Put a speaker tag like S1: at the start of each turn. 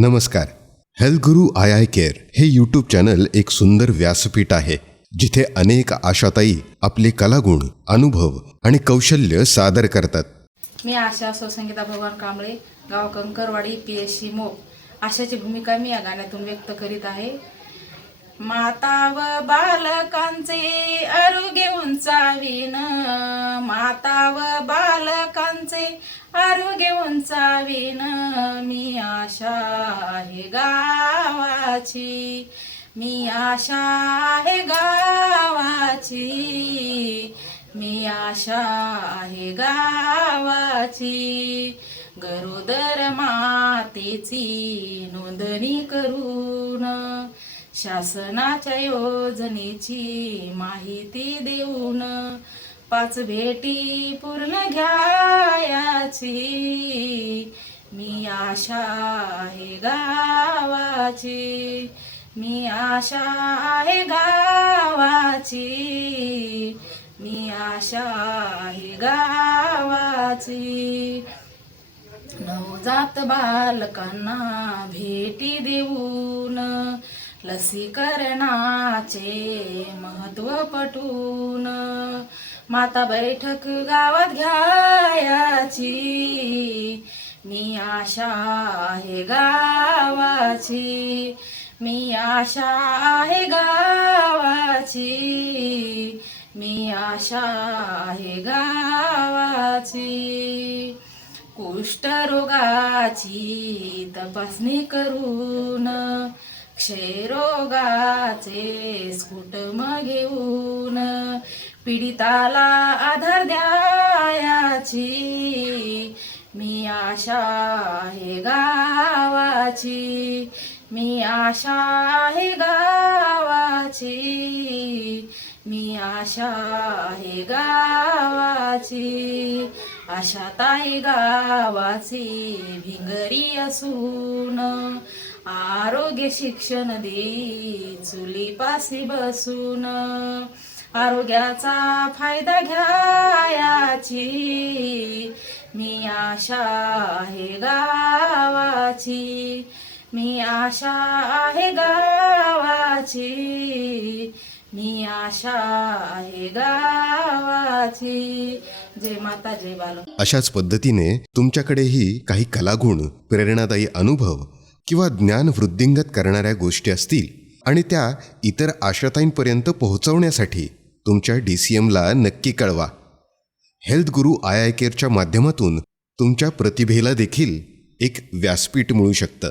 S1: नमस्कार. Health guru eye eye care हे YouTube channel एक सुंदर व्यासपीठ आहे जिथे अनेक आशाताई आपले कलागुण अनुभव आणि कौशल्य सादर करतात.
S2: मी आशा संगीता भगवान कांबळे गाव कंकरवाडी पी एस सी मोप आशाची भूमिका मी या गाण्यातून व्यक्त करीत आहे. माता व बालकांचे आरोग्य उंचावीन. माता व बालकांचे आरोग्य उंचावीन. आशा आहे गावाची. मी आशा आहे गावाची. मी आशा आहे गावाची. गरोदर मातेची नोंदणी करून शासनाच्या योजनेची माहिती देऊन पाच भेटी पूर्ण घ्यायाची. आशा आहे गावाची. मी आशा आहे गावाची. मी आशा आहे गावाची. नवजात बालकांना भेटी देऊन लसीकरणाचे महत्त्व पटवून माता बैठक गावात घ्यायाची. मी आशा आहे गावाची. मी आशा आहे गावाची. मी आशा आहे गावाची. कुष्ठरोगाची तपासणी करून क्षयरोगाचे स्फुटम घेऊन पीडिताला आधार द्यायाची. मी आशा आहे गावाची. मी आशा आहे गावाची. मी आशा आहे गावाची. आशा ताई गावाची भिंगरी असून आरोग्य शिक्षण दे चुलीपाशी बसून. आरोग्याचा फायदा घ्यायाची. मी आशा आहे गावाची. मी आशा आहे गावाची. मी आशा आहे गावाची. जय माता जय बाल
S1: अशाच पद्धतीने तुमच्याकडेही काही कलागुण प्रेरणादायी अनुभव किंवा ज्ञान वृद्धिंगत करणाऱ्या गोष्टी असतील आणि त्या इतर आशाताईंपर्यंत पोहोचवण्यासाठी तुमच्या डी सी एमला नक्की कळवा. हेल्थ गुरु आय आय केअरच्या माध्यमातून तुमच्या प्रतिभेला देखील एक व्यासपीठ मिळू शकतं.